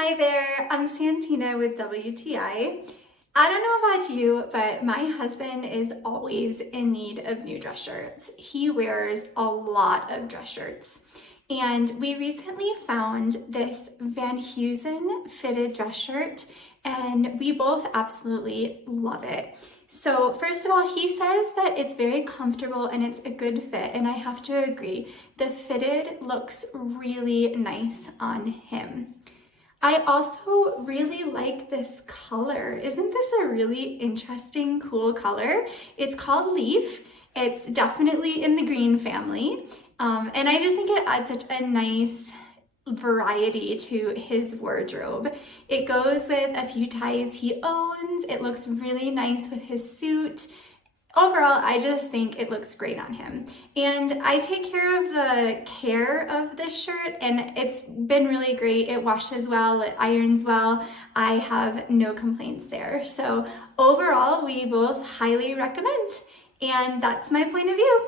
Hi there, I'm Santina with WTI. I don't know about you, but my husband is always in need of new dress shirts. He wears a lot of dress shirts. And we recently found this Van Heusen fitted dress shirt, and we both absolutely love it. So first of all, he says that it's very comfortable and it's a good fit, and I have to agree. The fitted looks really nice on him. I also really like this color. Isn't this a really interesting, cool color? It's called Leaf. It's definitely in the green family. And I just think it adds such a nice variety to his wardrobe. It goes with a few ties he owns. It looks really nice with his suit. Overall, I just think it looks great on him. And I take care of the care of this shirt, and it's been really great. It washes well, it irons well. I have no complaints there. So overall, we both highly recommend. And that's my point of view.